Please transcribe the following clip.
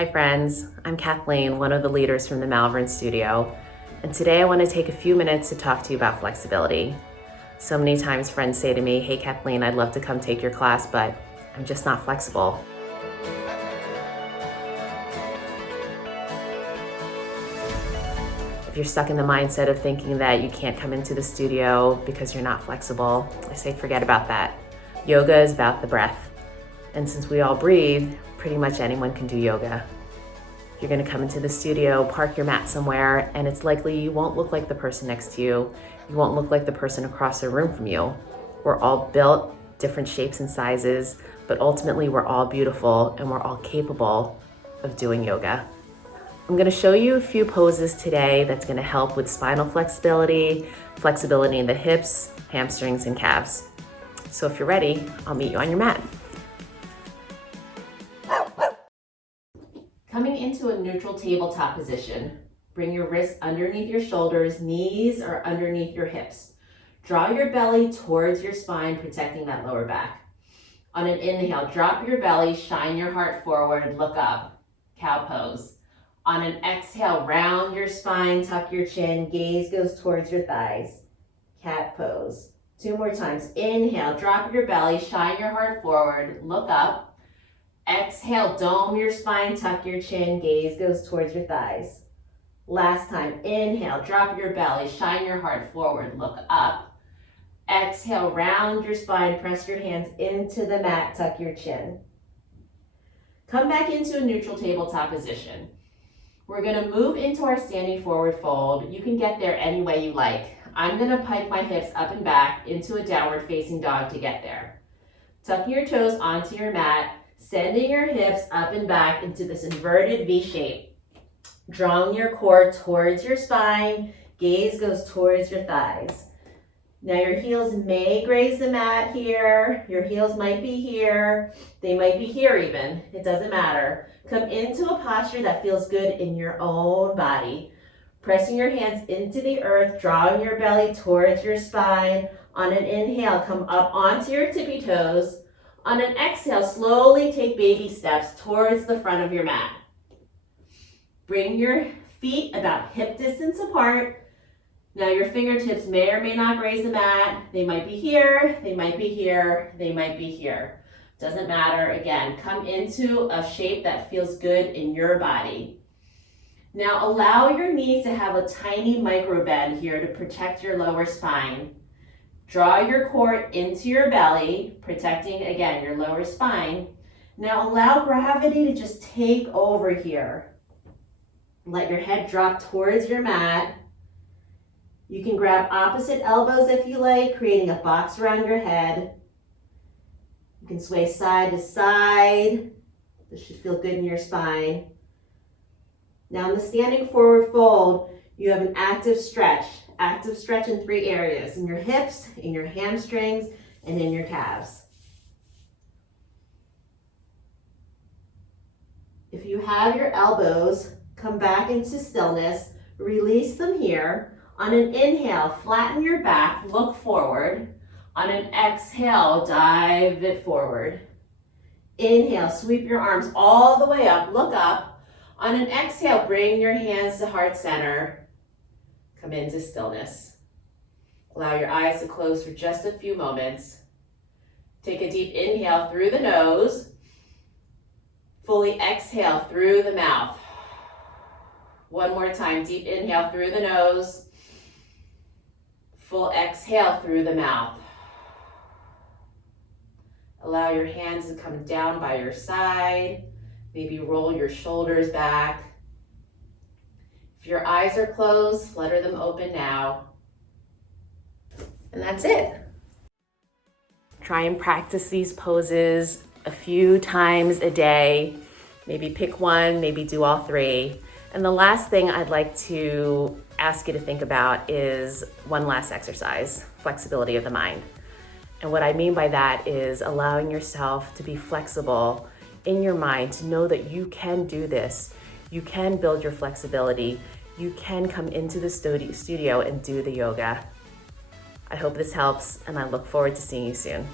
Hi friends, I'm Kathleen, one of the leaders from the Malvern studio, and today I want to take a few minutes to talk to you about flexibility. So many times friends say to me, hey Kathleen, I'd love to come take your class, but I'm just not flexible. If you're stuck in the mindset of thinking that you can't come into the studio because you're not flexible, I say forget about that. Yoga is about the breath. And since we all breathe, pretty much anyone can do yoga. You're gonna come into the studio, park your mat somewhere, and it's likely you won't look like the person next to you. You won't look like the person across the room from you. We're all built different shapes and sizes, but ultimately we're all beautiful and we're all capable of doing yoga. I'm gonna show you a few poses today that's gonna help with spinal flexibility, flexibility in the hips, hamstrings, and calves. So if you're ready, I'll meet you on your mat. Coming into a neutral tabletop position, bring your wrists underneath your shoulders, knees are underneath your hips. Draw your belly towards your spine, protecting that lower back. On an inhale, drop your belly, shine your heart forward, look up, cow pose. On an exhale, round your spine, tuck your chin, gaze goes towards your thighs, cat pose. 2 more times, inhale, drop your belly, shine your heart forward, look up. Exhale, dome your spine, tuck your chin, gaze goes towards your thighs. Last time, inhale, drop your belly, shine your heart forward, look up. Exhale, round your spine, press your hands into the mat, tuck your chin. Come back into a neutral tabletop position. We're gonna move into our standing forward fold. You can get there any way you like. I'm gonna pike my hips up and back into a downward facing dog to get there. Tucking your toes onto your mat, sending your hips up and back into this inverted V shape. Drawing your core towards your spine, gaze goes towards your thighs. Now your heels may graze the mat here, your heels might be here, they might be here even, it doesn't matter. Come into a posture that feels good in your own body. Pressing your hands into the earth, drawing your belly towards your spine. On an inhale, come up onto your tippy toes. On an exhale, slowly take baby steps towards the front of your mat. Bring your feet about hip distance apart. Now your fingertips may or may not graze the mat. They might be here, they might be here, they might be here. Doesn't matter. Again, come into a shape that feels good in your body. Now allow your knees to have a tiny micro bend here to protect your lower spine. Draw your core into your belly, protecting, again, your lower spine. Now allow gravity to just take over here. Let your head drop towards your mat. You can grab opposite elbows if you like, creating a box around your head. You can sway side to side. This should feel good in your spine. Now in the standing forward fold, you have an active stretch. Active stretch in 3 areas, in your hips, in your hamstrings, and in your calves. If you have your elbows, come back into stillness, release them here. On an inhale, flatten your back, look forward. On an exhale, dive it forward. Inhale, sweep your arms all the way up, look up. On an exhale, bring your hands to heart center. Come into stillness. Allow your eyes to close for just a few moments. Take a deep inhale through the nose. Fully exhale through the mouth. One more time, deep inhale through the nose. Full exhale through the mouth. Allow your hands to come down by your side. Maybe roll your shoulders back. If your eyes are closed, flutter them open now. And that's it. Try and practice these poses a few times a day. Maybe pick one, maybe do all 3. And the last thing I'd like to ask you to think about is one last exercise, flexibility of the mind. And what I mean by that is allowing yourself to be flexible in your mind, to know that you can do this. You can build your flexibility. You can come into the studio and do the yoga. I hope this helps, and I look forward to seeing you soon.